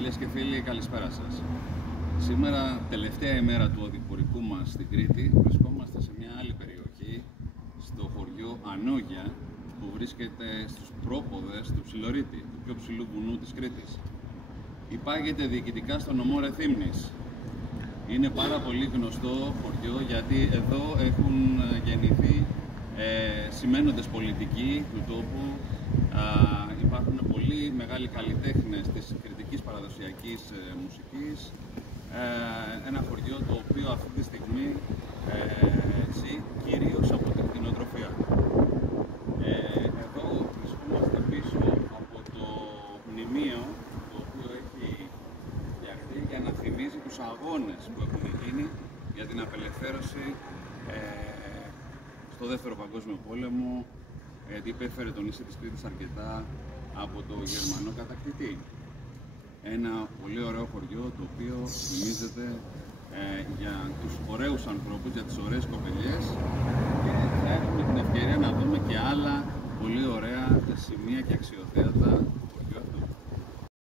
Φίλες και φίλοι, καλησπέρα σας. Σήμερα, τελευταία ημέρα του οδηπορικού μας στην Κρήτη, βρισκόμαστε σε μια άλλη περιοχή, στο χωριό Ανόγια, που βρίσκεται στους πρόποδες του Ψιλορίτη, του πιο ψηλού βουνού της Κρήτης. Υπάγεται διοικητικά στο νομό Ρεθύμνης. Είναι πάρα πολύ γνωστό χωριό γιατί εδώ έχουν γεννηθεί σημαίνοντες πολιτικοί του τόπου. Υπάρχουν πολύ μεγάλοι καλλιτέχνες της κρητικής παραδοσιακής μουσικής. Ένα χωριό το οποίο αυτή τη στιγμή ζει κυρίως από την κτηνοτροφία. Εδώ βρισκόμαστε πίσω από το μνημείο, το οποίο έχει φτιαχτεί για να θυμίζει τους αγώνες που έχουν γίνει για την απελευθέρωση στο Δεύτερο Παγκόσμιο Πόλεμο, γιατί υπέφερε το νησί της Κρήτης αρκετά από το Γερμανό κατακτητή. Ένα πολύ ωραίο χωριό το οποίο θυμίζεται για τους ωραίους ανθρώπους, για τις ωραίες κοπελιές, και θα έχουμε την ευκαιρία να δούμε και άλλα πολύ ωραία σημεία και αξιοθέατα